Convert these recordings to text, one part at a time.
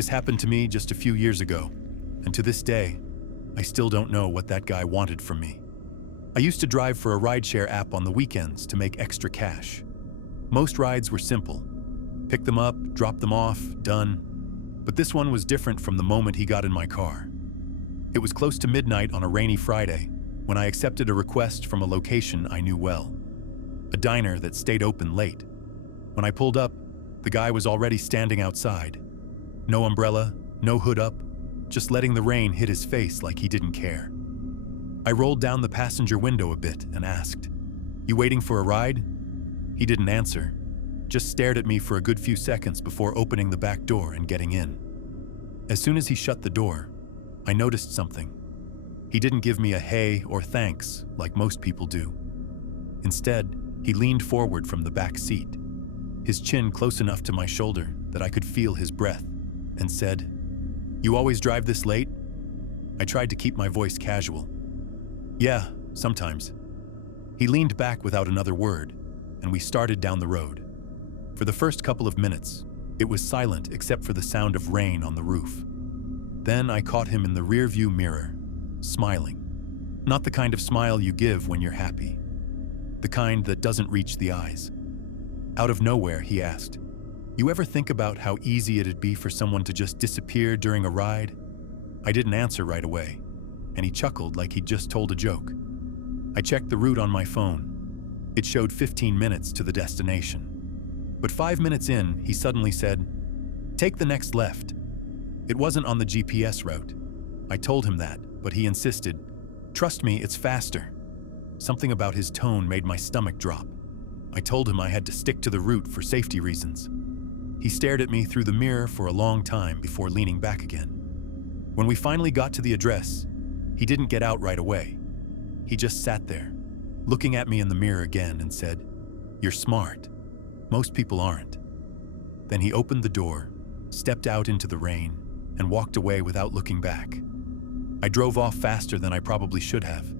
This happened to me just a few years ago, and to this day, I still don't know what that guy wanted from me. I used to drive for a rideshare app on the weekends to make extra cash. Most rides were simple. Pick them up, drop them off, done. But this one was different from the moment he got in my car. It was close to midnight on a rainy Friday when I accepted a request from a location I knew well, a diner that stayed open late. When I pulled up, the guy was already standing outside. No umbrella, no hood up, just letting the rain hit his face like he didn't care. I rolled down the passenger window a bit and asked, "You waiting for a ride?" He didn't answer, just stared at me for a good few seconds before opening the back door and getting in. As soon as he shut the door, I noticed something. He didn't give me a hey or thanks like most people do. Instead, he leaned forward from the back seat, his chin close enough to my shoulder that I could feel his breath, and said, "You always drive this late?" I tried to keep my voice casual. "Yeah, sometimes." He leaned back without another word, and we started down the road. For the first couple of minutes, it was silent except for the sound of rain on the roof. Then I caught him in the rearview mirror, smiling. Not the kind of smile you give when you're happy. The kind that doesn't reach the eyes. Out of nowhere, he asked, "You ever think about how easy it'd be for someone to just disappear during a ride?" I didn't answer right away, and he chuckled like he'd just told a joke. I checked the route on my phone. It showed 15 minutes to the destination. But 5 minutes in, he suddenly said, "Take the next left." It wasn't on the GPS route. I told him that, but he insisted, "Trust me, it's faster." Something about his tone made my stomach drop. I told him I had to stick to the route for safety reasons. He stared at me through the mirror for a long time before leaning back again. When we finally got to the address, he didn't get out right away. He just sat there, looking at me in the mirror again and said, "You're smart. Most people aren't." Then he opened the door, stepped out into the rain, and walked away without looking back. I drove off faster than I probably should have.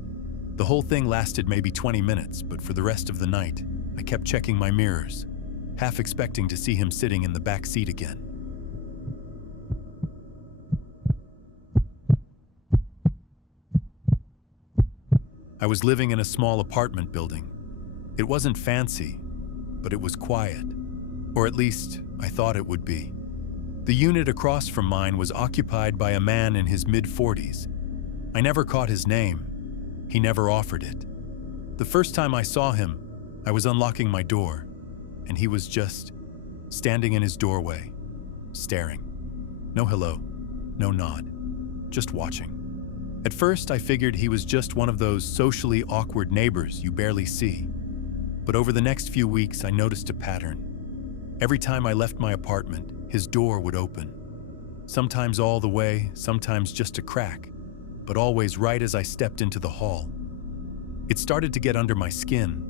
The whole thing lasted maybe 20 minutes, but for the rest of the night, I kept checking my mirrors, half expecting to see him sitting in the back seat again. I was living in a small apartment building. It wasn't fancy, but it was quiet. Or at least, I thought it would be. The unit across from mine was occupied by a man in his mid-40s. I never caught his name. He never offered it. The first time I saw him, I was unlocking my door, and he was just standing in his doorway, staring. No hello, no nod, just watching. At first, I figured he was just one of those socially awkward neighbors you barely see. But over the next few weeks, I noticed a pattern. Every time I left my apartment, his door would open. Sometimes all the way, sometimes just a crack, but always right as I stepped into the hall. It started to get under my skin.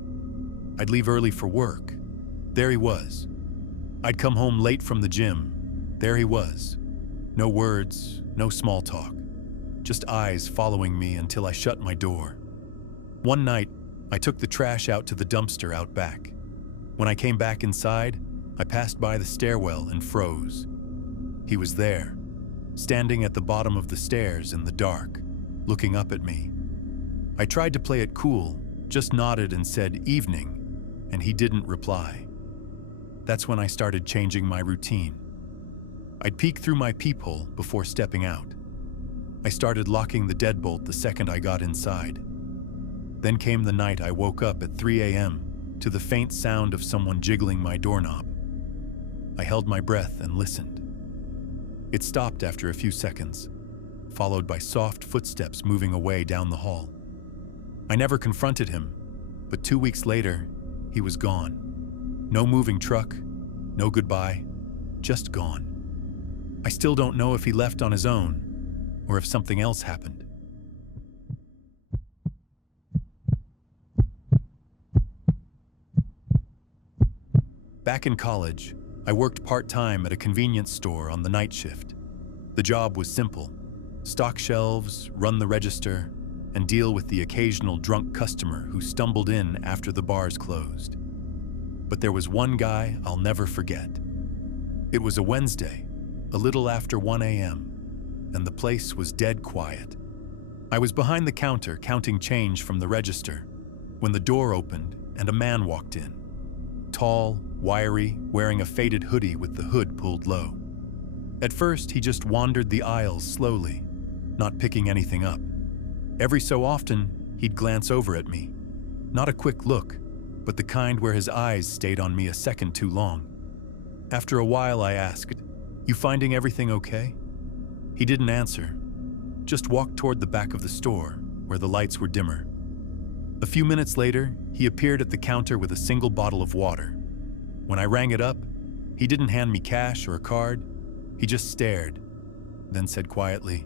I'd leave early for work. There he was. I'd come home late from the gym. There he was. No words, no small talk. Just eyes following me until I shut my door. One night, I took the trash out to the dumpster out back. When I came back inside, I passed by the stairwell and froze. He was there, standing at the bottom of the stairs in the dark, looking up at me. I tried to play it cool, just nodded and said, "Evening," and he didn't reply. That's when I started changing my routine. I'd peek through my peephole before stepping out. I started locking the deadbolt the second I got inside. Then came the night I woke up at 3 a.m. to the faint sound of someone jiggling my doorknob. I held my breath and listened. It stopped after a few seconds, followed by soft footsteps moving away down the hall. I never confronted him, but 2 weeks later, he was gone. No moving truck, no goodbye, just gone. I still don't know if he left on his own or if something else happened. Back in college, I worked part-time at a convenience store on the night shift. The job was simple: stock shelves, run the register, and deal with the occasional drunk customer who stumbled in after the bars closed. But there was one guy I'll never forget. It was a Wednesday, a little after 1 a.m., and the place was dead quiet. I was behind the counter counting change from the register when the door opened and a man walked in. Tall, wiry, wearing a faded hoodie with the hood pulled low. At first, he just wandered the aisles slowly, not picking anything up. Every so often, he'd glance over at me. Not a quick look, but the kind where his eyes stayed on me a second too long. After a while, I asked, "You finding everything okay?" He didn't answer, just walked toward the back of the store, where the lights were dimmer. A few minutes later, he appeared at the counter with a single bottle of water. When I rang it up, he didn't hand me cash or a card. He just stared, then said quietly,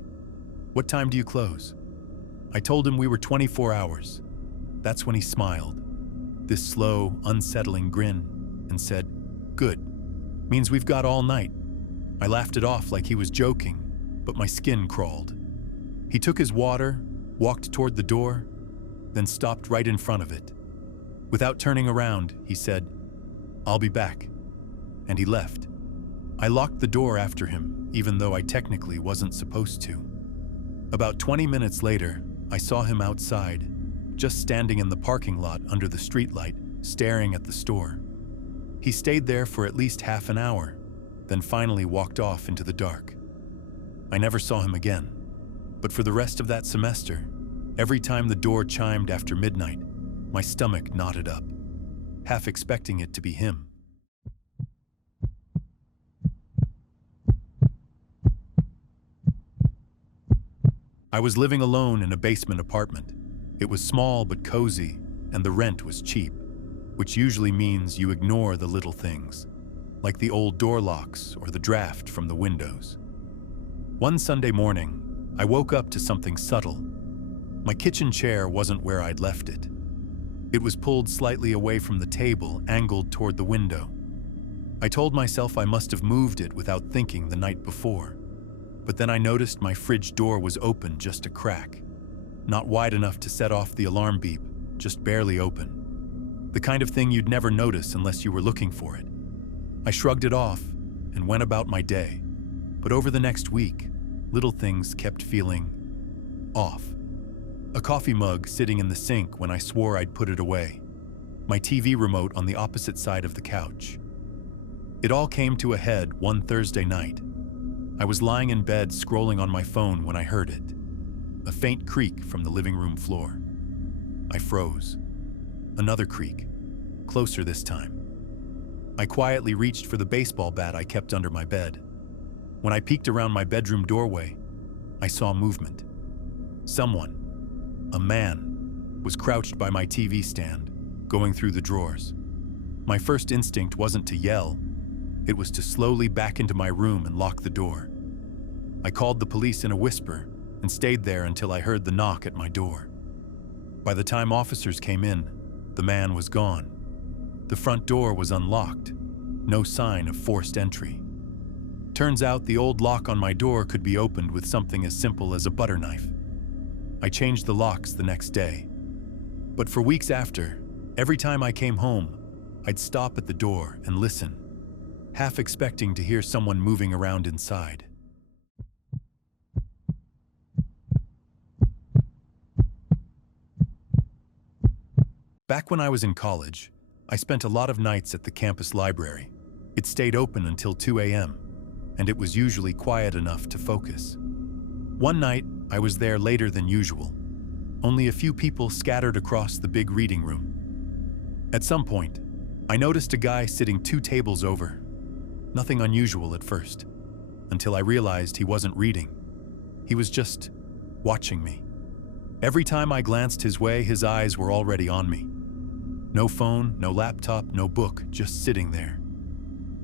"What time do you close?" I told him we were 24 hours. That's when he smiled, this slow, unsettling grin, and said, "Good. Means we've got all night." I laughed it off like he was joking, but my skin crawled. He took his water, walked toward the door, then stopped right in front of it. Without turning around, he said, "I'll be back," and he left. I locked the door after him, even though I technically wasn't supposed to. About 20 minutes later, I saw him outside, just standing in the parking lot under the streetlight, staring at the store. He stayed there for at least half an hour, then finally walked off into the dark. I never saw him again, but for the rest of that semester, every time the door chimed after midnight, my stomach knotted up, half expecting it to be him. I was living alone in a basement apartment. It was small but cozy, and the rent was cheap, which usually means you ignore the little things, like the old door locks or the draft from the windows. One Sunday morning, I woke up to something subtle. My kitchen chair wasn't where I'd left it. It was pulled slightly away from the table, angled toward the window. I told myself I must have moved it without thinking the night before. But then I noticed my fridge door was open just a crack. Not wide enough to set off the alarm beep, just barely open. The kind of thing you'd never notice unless you were looking for it. I shrugged it off and went about my day. But over the next week, little things kept feeling off. A coffee mug sitting in the sink when I swore I'd put it away. My TV remote on the opposite side of the couch. It all came to a head one Thursday night. I was lying in bed scrolling on my phone when I heard it. A faint creak from the living room floor. I froze. Another creak, closer this time. I quietly reached for the baseball bat I kept under my bed. When I peeked around my bedroom doorway, I saw movement. Someone, a man, was crouched by my TV stand, going through the drawers. My first instinct wasn't to yell. It was to slowly back into my room and lock the door. I called the police in a whisper and stayed there until I heard the knock at my door. By the time officers came in, the man was gone. The front door was unlocked, no sign of forced entry. Turns out the old lock on my door could be opened with something as simple as a butter knife. I changed the locks the next day. But for weeks after, every time I came home, I'd stop at the door and listen, half expecting to hear someone moving around inside. Back when I was in college, I spent a lot of nights at the campus library. It stayed open until 2 a.m., and it was usually quiet enough to focus. One night, I was there later than usual. Only a few people scattered across the big reading room. At some point, I noticed a guy sitting 2 tables over. Nothing unusual at first, until I realized he wasn't reading. He was just watching me. Every time I glanced his way, his eyes were already on me. No phone, no laptop, no book, just sitting there.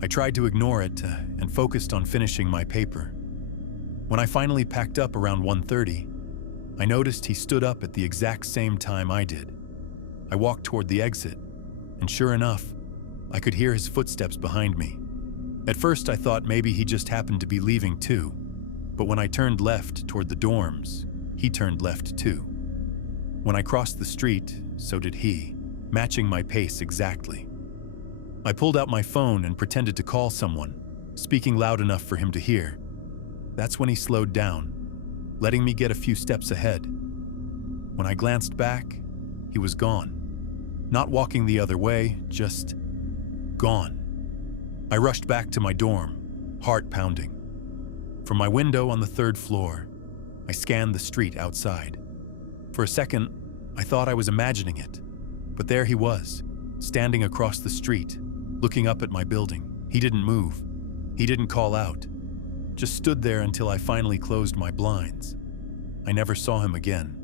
I tried to ignore it and focused on finishing my paper. When I finally packed up around 1:30, I noticed he stood up at the exact same time I did. I walked toward the exit, and sure enough, I could hear his footsteps behind me. At first, I thought maybe he just happened to be leaving too, but when I turned left toward the dorms, he turned left too. When I crossed the street, so did he, matching my pace exactly. I pulled out my phone and pretended to call someone, speaking loud enough for him to hear. That's when he slowed down, letting me get a few steps ahead. When I glanced back, he was gone. Not walking the other way, just gone. I rushed back to my dorm, heart pounding. From my window on the 3rd floor, I scanned the street outside. For a second, I thought I was imagining it, but there he was, standing across the street, looking up at my building. He didn't move. He didn't call out. Just stood there until I finally closed my blinds. I never saw him again.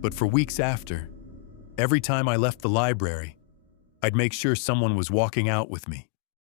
But for weeks after, every time I left the library, I'd make sure someone was walking out with me.